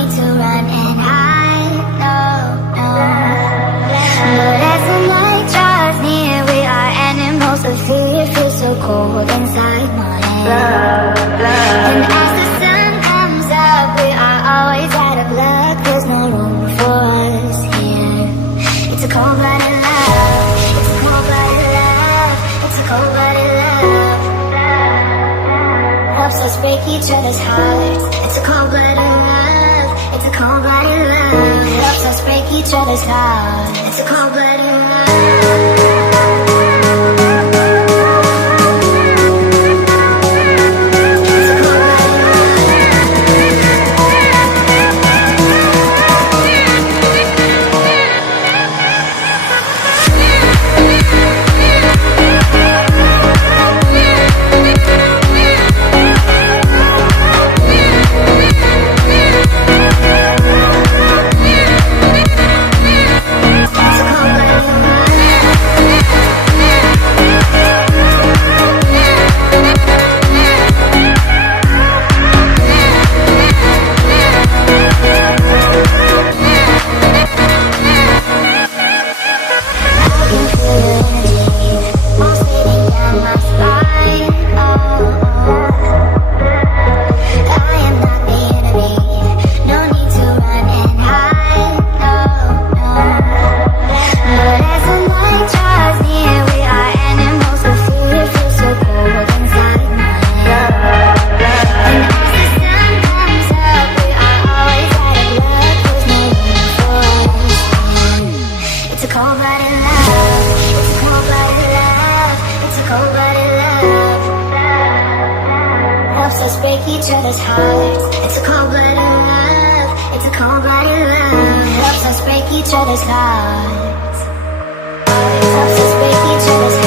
need to run and hide, no. But as the night draws near, we are animals of fear. Feel so cold inside my head. And as the sun comes up, we are always out of luck. There's no room for us here. It's a cold-blooded love. It's a cold-blooded love. It's a cold-blooded love. Helps us break each other's hearts. It's a cold-blooded love. It's a cold-blooded love. Helps us break each other's hearts. It's a cold-blooded love. Break each other's hearts. It's a cold-blooded love. It's a cold-blooded love. Helps us break each other's hearts. Helps us break each other's hearts.